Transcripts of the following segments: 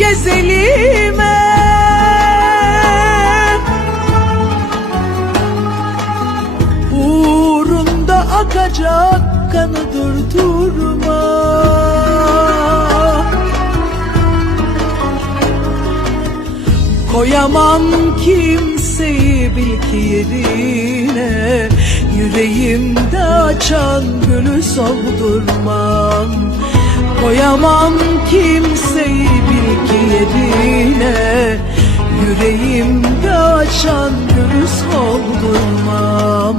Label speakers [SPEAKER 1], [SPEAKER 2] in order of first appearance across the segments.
[SPEAKER 1] yüreğime Uğrunda akacak kanı durdurma Koyamam kimseyi bil ki yerine. Yüreğimde açan gülü soldurmam Koyamam kimseyi yerine Yüreğimde açan gülü soldurmam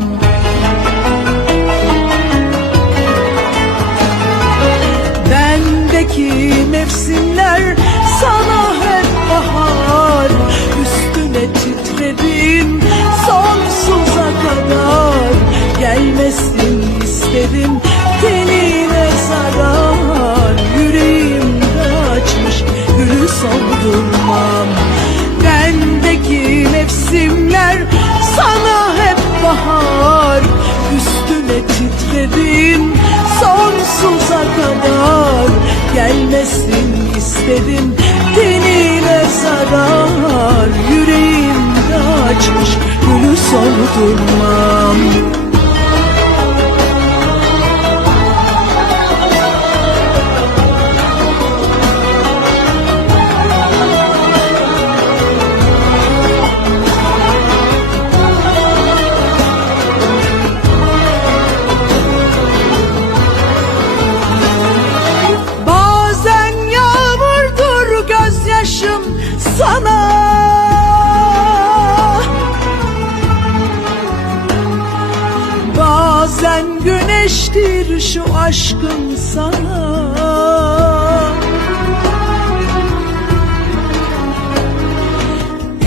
[SPEAKER 1] soldurmam Bendeki mevsimler sana hep bahar. Üstüne titredim sonsuza kadar. Gelmesin istedim tenine zarar. Yüreğimde açmış gülü soldurmam sana. Bazen güneştir şu aşkım sana.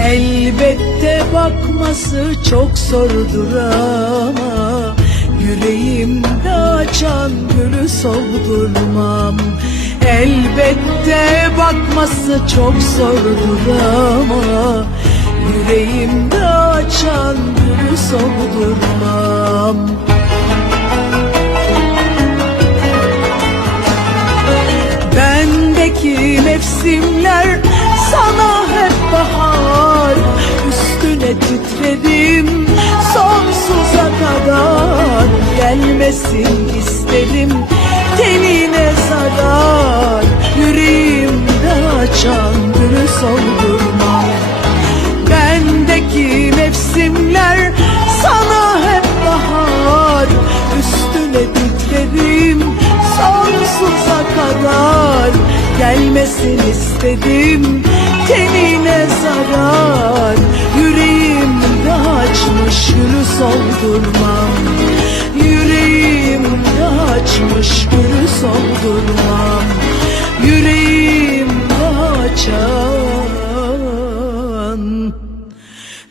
[SPEAKER 1] Elbette bakması çok zordur ama Yüreğimde açan gülü soldurmam Elbette bakması çok zordur ama Yüreğimde açan gülü soldurmam Bendeki mevsimler sana hep bahar. Üstüne titredim sonsuza kadar. Gelmesin istedim tenine zarar sonsuza kadar Gelmesin istedim tenine zarar. Yüreğimde açmış gülü soldurmam. Yüreğimde açmış gülü soldurmam. Yüreğimde açan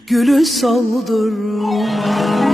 [SPEAKER 1] gülü soldurmam